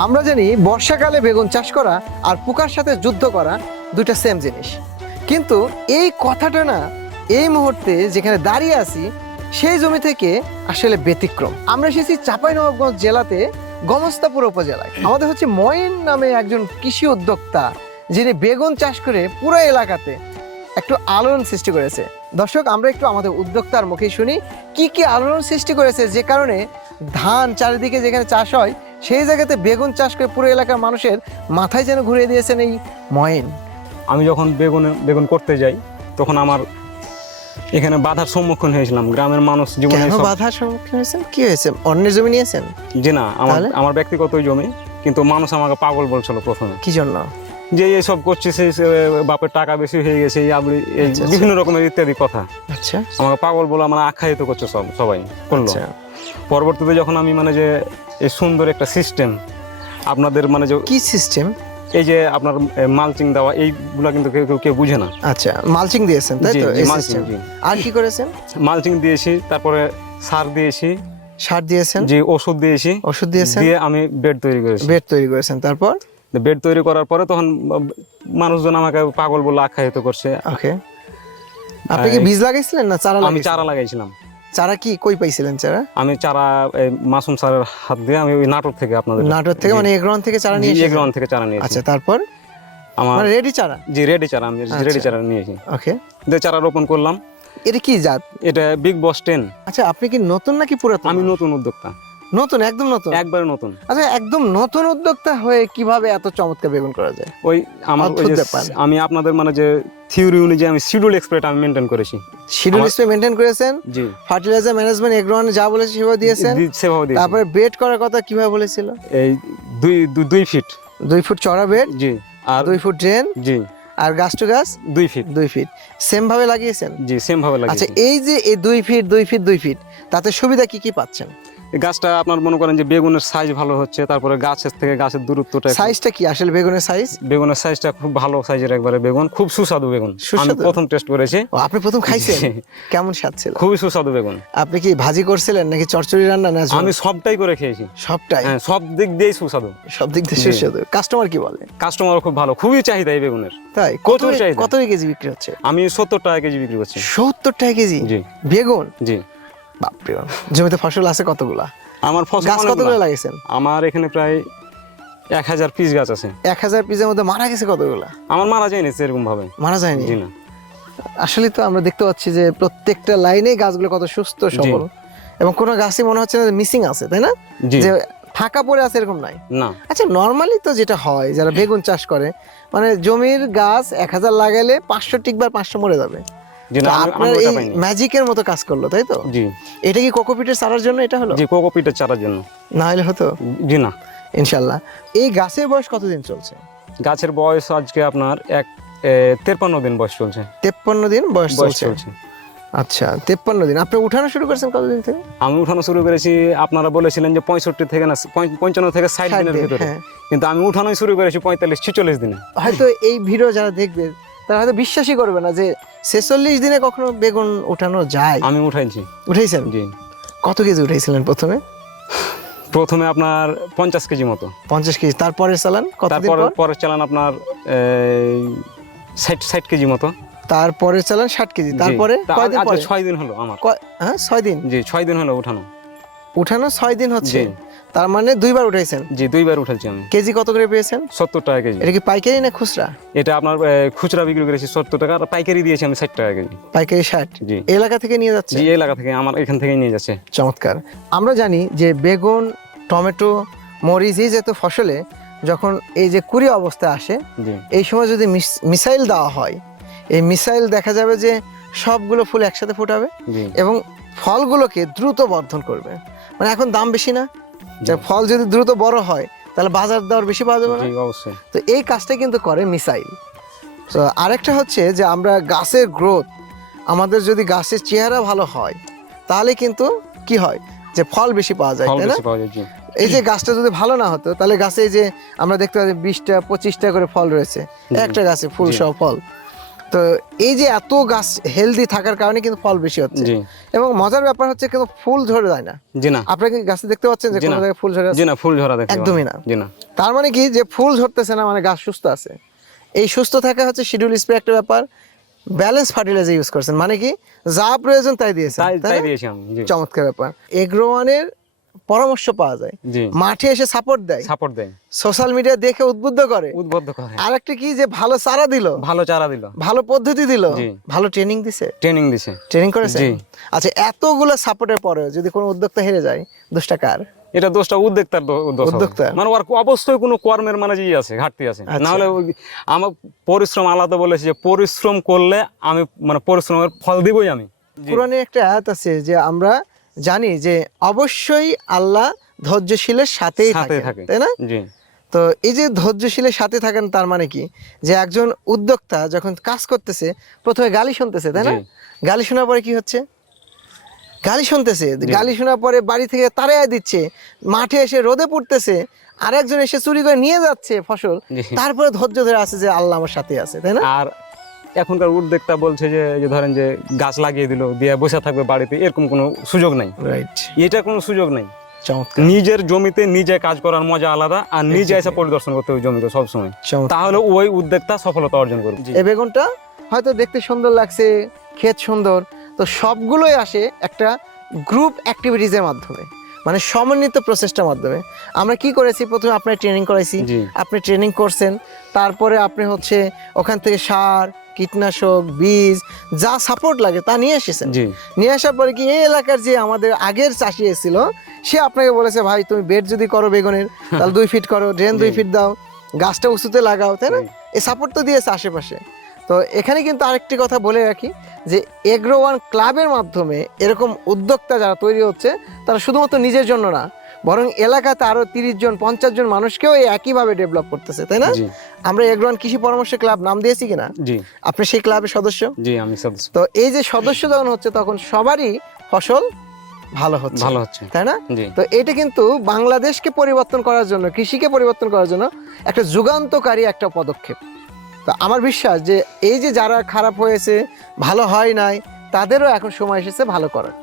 আমরা জানি বর্ষাকালে বেগুন চাষ করা আর পোকার সাথে যুদ্ধ করা দুইটা সেম জিনিস। কিন্তু এই কথাটা না এই মুহূর্তে যেখানে দাঁড়িয়ে আছি, সেই জমি থেকে আসলে ব্যতিক্রম। আমরা এসেছি চাঁপাইনবাবগঞ্জ জেলাতে, গমস্তাপুর উপজেলায়। আমাদের হচ্ছে মঈন নামে একজন কৃষি উদ্যোক্তা, যিনি বেগুন চাষ করে পুরো এলাকাতে একটু আলোড়ন সৃষ্টি করেছে। দর্শক, আমরা একটু আমাদের উদ্যোক্তার মুখে শুনি, কি কি আলোড়ন সৃষ্টি করেছে যে কারণে ধান চারিদিকে যেখানে চাষ হয় সেই জায়গাতে বেগুন চাষ করে পুরো এলাকার মানুষের মাথায় যেন ঘুরিয়ে দিয়েছেন এই ময়েন। আমি যখন বেগুন বেগুন করতে যাই তখন আমার এখানে বাধার সম্মুখীন হয়েছিলাম। গ্রামের মানুষ জীবনে বাধার সম্মুখীন হয়েছেন? কি হয়েছে? অন্যের জমি নিয়েছেন? যে না আমার আমার ব্যক্তিগত জমি কিন্তু মানুষ আমাকে পাগল বলছিল প্রথমে। কি জন্য? যে এইসব করছিস বাপের টাকা বেশি হয়ে গেছে এই আপনি আচ্ছা, আচ্ছা। বিভিন্ন রকমের ইত্যাদি কথা। আচ্ছা। আমাকে পাগল বলে আমার আখ্যায়িত করছে সব সবাই। করল। আচ্ছা। পরবর্তীতে যখন আমি মানে যে এই সুন্দর একটা সিস্টেম আপনাদের মানে যে কি সিস্টেম এই যে আপনার মালচিং দেওয়া এইগুলা কিন্তু কেউ কেউ কেউ বুঝে না। আচ্ছা মালচিং দিয়েছেন তাই তো? জি। আর কি করেছেন? মালচিং দিয়েছি তারপরে সার দিয়েছি। সার দিয়েছেন? যে ওষুধ দিয়েছি। ওষুধ দিয়েছেন? দিয়ে আমি বেড তৈরি করেছি। বেড তৈরি করেছেন তারপর? বেড তৈরি করার পরে তখন মানুষজন আমাকে পাগল বলে আখ্যায়িত করছে। ওকে আপনি কি বীজ লাগাইছিলেন না চারা আমি চারা লাগাইছিলাম। চারা কি কই পাইছিলেন চারা? আমি চারা মাসুম স্যারের হাত দিয়ে আমি ওই নাটক থেকে আপনাদের নাটোর থেকে মানে এগ্রন থেকে চারা নিয়ে এক এগ্রন থেকে চারা নিয়ে আচ্ছা তারপর? আমার মানে রেডি চারা? জি রেডি চারা আমি আচ্ছা। রেডি চারা নিয়েছি। ওকে। দিয়ে চারা রোপণ করলাম। এটা কি জাত? এটা বিগ বস টেন আচ্ছা আপনি কি নতুন নাকি পুরাতন? আমি নতুন উদ্যোক্তা। নতুন একদম নতুন? একবারে নতুন। আচ্ছা একদম নতুন উদ্যোক্তা হয়ে কীভাবে এত চমৎকার বেগুন করা যায়? ওই আমার। আমি আপনাদের মানে যে থিওরি অনুযায়ী আমি শিডিউল এক্সপ্রেট আমি মেনটেন করেছি। শিডিউল স্প্রে মেনটেন করেছেন? জি। ফার্টিলাইজার ম্যানেজমেন্ট এগ্রন যা বলেছে সেভাবে দিয়েছেন? সেভাবে দিয়েছি। তারপরে বেড করার কথা কীভাবে বলেছিল? এই দুই দুই ফিট দুই ফুট চড়া বেড জি আর দুই ফুট ড্রেন জি। আর গাছ টু গাছ? দুই ফিট দুই ফিট সেম ভাবে লাগিয়েছেন? জি সেম ভাবে আচ্ছা এই যে এই দুই ফিট দুই ফিট দুই ফিট তাতে সুবিধা কি কি পাচ্ছেন? গাছটা আপনার মনে করেন যে বেগুনের সাইজ ভালো হচ্ছে তারপরে গাছের থেকে গাছের দূরত্বটা সাইজটা কি? আসলে বেগুনের সাইজ বেগুনের সাইজটা খুব ভালো সাইজের একবারে বেগুন খুব সুস্বাদু বেগুন। আমি? প্রথম টেস্ট করেছি। আপনি প্রথম খাইছেন? কেমন স্বাদ ছিল? খুবই সুস্বাদু বেগুন। আপনি কি ভাজি করছিলেন নাকি চচ্চড়ি রান্না না আমি সবটাই করে খেয়েছি। সবটাই? হ্যাঁ সব দিক দিয়েই সুস্বাদু। সব দিক দিয়ে সুস্বাদু। কাস্টমার কি বলে? কাস্টমার খুব ভালো খুবই চাহিদা এই বেগুনের। তাই? কত কত কেজি বিক্রি হচ্ছে? আমি সত্তর টাকা কেজি বিক্রি করছি। সত্তর টাকা কেজি? জি। বেগুন? জি। বাপরে বাপ। জমিতে ফসল আছে কতগুলা? আমার ফসল গাছ কতগুলো লাগিয়েছেন? আমার এখানে প্রায় এক হাজার পিস গাছ আছে। এক হাজার পিসের মধ্যে মারা গেছে কতগুলা? আমার মারা যায়নি সেরকম ভাবে মারা যায়নি? জি না। আসলে তো আমরা দেখতে পাচ্ছি যে প্রত্যেকটা লাইনে গাছগুলো কত সুস্থ সবল। এবং কোনো গাছই মনে হচ্ছে না মিসিং আছে তাই না? যে ফাঁকা পড়ে আছে এরকম নাই। না। আচ্ছা নর্মালি তো যেটা হয় যারা বেগুন চাষ করে মানে জমির গাছ এক হাজার লাগাইলে পাঁচশো টিকবার পাঁচশো মরে যাবে। আপনার এই ম্যাজিকের মতো কাজ করল তাই তো? জি। এটা কি কোকোপিটের চারার জন্য এটা হলো? জি কোকোপিটের চারার জন্য। না হলে হতো? জি না। ইনশাল্লাহ। এই গাছের বয়স কতদিন চলছে? গাছের বয়স আজকে আপনার এক তেরপান্ন দিন বয়স চলছে। তেপ্পান্ন দিন বয়স চলছে? আচ্ছা তেপ্পান্ন দিন। আপনি উঠানো শুরু করেছেন কতদিন থেকে? আমি উঠানো শুরু করেছি আপনারা বলেছিলেন যে পঁয়ষট্টি থেকে না পঞ্চান্ন থেকে ষাট 60 দিনের ভিতরে। হ্যাঁ। কিন্তু আমি উঠানোই শুরু করেছি পঁয়তাল্লিশ ছিচল্লিশ দিনে। হয়তো এই ভিডিও যারা দেখবে তারা হয়তো বিশ্বাসই করবে না যে ছেচল্লিশ দিনে কখনো বেগুন উঠানো যায়। আমি উঠাইছি। উঠেছেন জি। কত কেজি উঠেছিলেন প্রথমে? প্রথমে আপনার পঞ্চাশ কেজি মতো। পঞ্চাশ কেজি। তারপরে চালান তারপরে পর? পরের চালান আপনার ষাট ষাট কেজি মতো। তারপরে চালান ষাট কেজি। তারপরে কয়দিন পরে? ছয় দিন হলো আমার। হ্যাঁ ছয় দিন? জি ছয় দিন হলো উঠানো। উঠানো ছয় দিন হচ্ছে। তার মানে দুইবার উঠাইছেন? জি দুইবার উঠাইছি আমি। কেজি কত করে পেয়েছেন? সত্তর টাকা কেজি। এটা কি পাইকারি না খুচরা? এটা আপনার খুচরা বিক্রি করেছি সত্তর টাকা আর পাইকারি দিয়েছি আমি ষাট টাকা কেজি। পাইকারি ষাট? জি। এলাকা থেকে নিয়ে যাচ্ছে? জি এলাকা থেকে আমার এখান থেকেই নিয়ে যাচ্ছে। চমৎকার। আমরা জানি যে বেগুন টমেটো মরিচ এই জাতীয় ফসলে যখন এই যে কুড়ি অবস্থায় আসে এই সময় যদি মিস- মিসাইল দেওয়া হয় এই মিসাইল দেখা যাবে যে সবগুলো ফুল একসাথে ফোটাবে এবং ফলগুলোকে দ্রুত বর্ধন করবে। মানে এখন দাম বেশি না? যে ফল যদি দ্রুত বড় হয় তাহলে বাজার দর বেশি পাওয়া যাবে না? অবশ্যই। তো এই কাজটা কিন্তু করে মিসাইল। তো আরেকটা হচ্ছে যে আমরা গাছের গ্রোথ আমাদের যদি গাছের চেহারা ভালো হয় তাহলে কিন্তু কি হয়? যে ফল বেশি পাওয়া যায় তাই না? এই যে গাছটা যদি ভালো না হতো তাহলে গাছে যে আমরা দেখতে পাচ্ছি বিশটা পঁচিশটা করে ফল রয়েছে। একটা গাছে ফুল। সহ ফল। তো এই যে এত গাছ হেলদি থাকার কারণে কিন্তু ফল বেশি হচ্ছে। এবং মজার ব্যাপার হচ্ছে কিন্তু ফুল ঝরে যায় না। জি না। আপনারা কি গাছে দেখতে পাচ্ছেন যে কোনো জায়গায় ফুল ঝরে জি না ফুল ঝরা দেখতে একদমই না। জি না। তার মানে কি যে ফুল ঝরতেছে না মানে গাছ সুস্থ আছে। এই সুস্থ থাকা হচ্ছে শিডিউল স্প্রে একটা ব্যাপার। ব্যালেন্স ফার্টিলাইজার ইউজ করছেন। মানে কি যা প্রয়োজন তাই দিয়েছেন। তাই? দিয়েছি আমি চমৎকার ব্যাপার। এগ্রোয়ানের পরামর্শ পাওয়া যায়। মাঠে এসে সাপোর্ট দেয়। সাপোর্ট দেয়। সোশ্যাল মিডিয়া দেখে উদ্বুদ্ধ করে। উদ্বুদ্ধ করে। আর একটা কি যে ভালো চারা দিল। ভালো চারা দিল। ভালো পদ্ধতি দিল। ভালো ট্রেনিং দিছে। ট্রেনিং দিছে। ট্রেনিং করেছে? জি। আচ্ছা এতগুলো সাপোর্টের পরে যদি কোনো উদ্যোক্তা হেরে যায় দোষটা কার? এটা দোষটা উদ্যোক্তার। উদ্যোক্তার। মানে ওর অবশ্যই কোনো কর্মের মানে যে আছে ঘাটতি আছে। আচ্ছা। না হলে আমার পরিশ্রম আলাদা বলেছি যে পরিশ্রম করলে আমি মানে পরিশ্রমের ফল দিবই আমি। কোরআনে একটা আয়াত আছে যে আমরা জানি যে অবশ্যই আল্লাহ ধৈর্যশীলের সাথেই সাথে থাকে। তাই না? তো এই যে ধৈর্যশীলের সাথে থাকেন তার মানে কি? যে একজন উদ্যোক্তা যখন কাজ করতেছে প্রথমে গালি শুনতেছে তাই না? গালি শোনার পরে কি হচ্ছে? গালি শুনতেছে। গালি শোনার পরে বাড়ি থেকে তাড়াইয়া দিচ্ছে। মাঠে এসে রোদে পড়তেছে। আর একজন এসে চুরি করে নিয়ে যাচ্ছে ফসল। তারপরে ধৈর্য ধরে আছে যে আল্লাহ আমার সাথে আছে তাই না? আর এখনকার উদ্যোক্তা বলছে যে যে ধরেন যে গাছ লাগিয়ে দিল দিয়ে বসে থাকবে বাড়িতে এরকম কোনো সুযোগ নাই। রাইট এটা কোনো সুযোগ নাই। চমৎকার। নিজের জমিতে নিজে কাজ করার মজা আলাদা আর নিজে এসে পরিদর্শন করতে হবে জমিতে সবসময়। তাহলে ওই উদ্যোক্তা সফলতা অর্জন করবে। এই বেগুনটা হয়তো দেখতে সুন্দর লাগছে ক্ষেত সুন্দর তো সবগুলোই আসে একটা গ্রুপ অ্যাক্টিভিটিজের মাধ্যমে মানে সমন্বিত প্রচেষ্টার মাধ্যমে। আমরা কি করেছি? প্রথমে আপনার ট্রেনিং করাইছি। আপনি ট্রেনিং করছেন তারপরে আপনি হচ্ছে ওখান থেকে সার কীটনাশক বীজ যা সাপোর্ট লাগে তা নিয়ে এসেছেন। নিয়ে আসার পরে কি এই এলাকার যে আমাদের আগের চাষি এসেছিল সে আপনাকে বলেছে ভাই তুমি বেড যদি করো বেগুনের তাহলে দুই ফিট করো ড্রেন দুই ফিট দাও গাছটা উঁচুতে লাগাও তাই না। এই সাপোর্ট তো দিয়েছে আশেপাশে। তো এখানে কিন্তু আরেকটি কথা বলে রাখি যে এগ্রো ওয়ান ক্লাবের মাধ্যমে এরকম উদ্যোক্তা যারা তৈরি হচ্ছে তারা শুধুমাত্র নিজের জন্য না বরং এলাকাতে আরও তিরিশ জন পঞ্চাশ জন মানুষকেও এই একইভাবে ডেভেলপ করতেছে তাই না? আমরা এগ্রো ওয়ান কৃষি পরামর্শ ক্লাব নাম দিয়েছি কিনা? আপনি সেই ক্লাবের সদস্য? জি আমি সদস্য। তো এই যে সদস্য যখন হচ্ছে তখন সবারই ফসল ভালো হচ্ছে। ভালো হচ্ছে। তাই না? তো এটা কিন্তু বাংলাদেশকে পরিবর্তন করার জন্য কৃষিকে পরিবর্তন করার জন্য একটা যুগান্তকারী একটা পদক্ষেপ। তো আমার বিশ্বাস যে এই যে যারা খারাপ হয়েছে ভালো হয় নাই তাদেরও এখন সময় এসেছে ভালো করার।